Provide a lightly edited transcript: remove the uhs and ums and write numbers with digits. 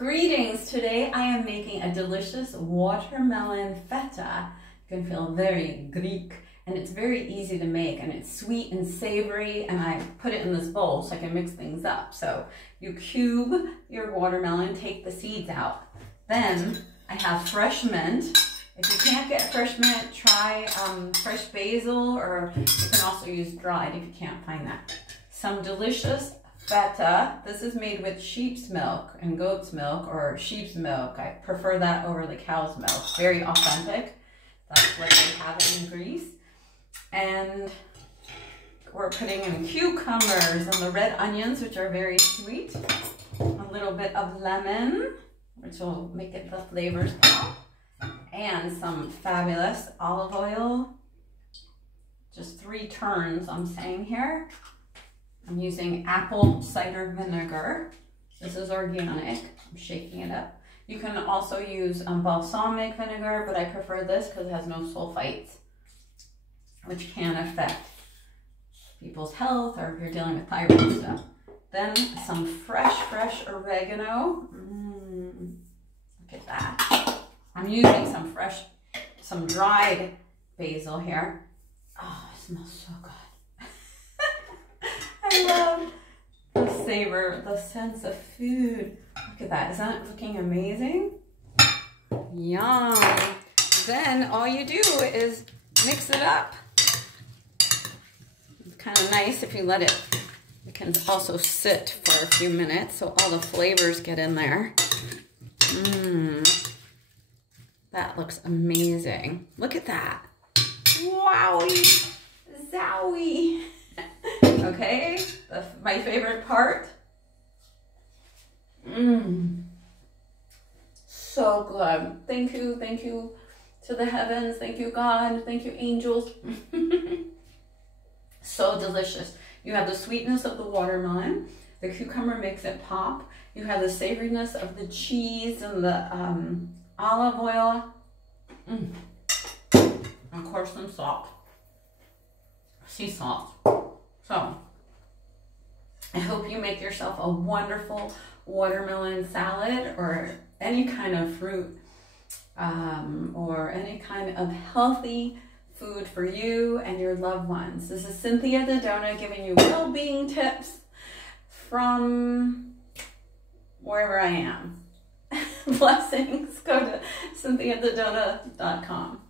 Greetings! Today I am making a delicious watermelon feta. You can feel very Greek, and it's very easy to make, and it's sweet and savory, and I put it in this bowl so I can mix things up. So you cube your watermelon, take the seeds out. Then I have fresh mint. If you can't get fresh mint, try fresh basil, or you can also use dried if you can't find that. Some delicious Feta. This is made with sheep's milk and goat's milk, or sheep's milk. I prefer that over the cow's milk. Very authentic. That's what they have in Greece. And we're putting in cucumbers and the red onions, which are very sweet. A little bit of lemon, which will make it the flavors pop. And some fabulous olive oil. Just 3 turns I'm saying here. I'm using apple cider vinegar. This is organic. I'm shaking it up. You can also use balsamic vinegar, but I prefer this because it has no sulfites, which can affect people's health or if you're dealing with thyroid stuff. Then some fresh oregano. Look at that. I'm using some dried basil here. Oh, it smells so good. I love the savor, the sense of food. Look at that. Isn't it looking amazing? Yum. Then all you do is mix it up. It's kind of nice if you let it. It can also sit for a few minutes so all the flavors get in there. That looks amazing. Look at that. Wowie. Zowie. Okay, my favorite part. So good. Thank you to the heavens. Thank you, God. Thank you, angels. So delicious. You have the sweetness of the watermelon. The cucumber makes it pop. You have the savoriness of the cheese and the olive oil. And of course, some salt. Sea salt. So, I hope you make yourself a wonderful watermelon salad or any kind of fruit or any kind of healthy food for you and your loved ones. This is Cynthia Daddona giving you well-being tips from wherever I am. Blessings. Go to cynthiadaddona.com.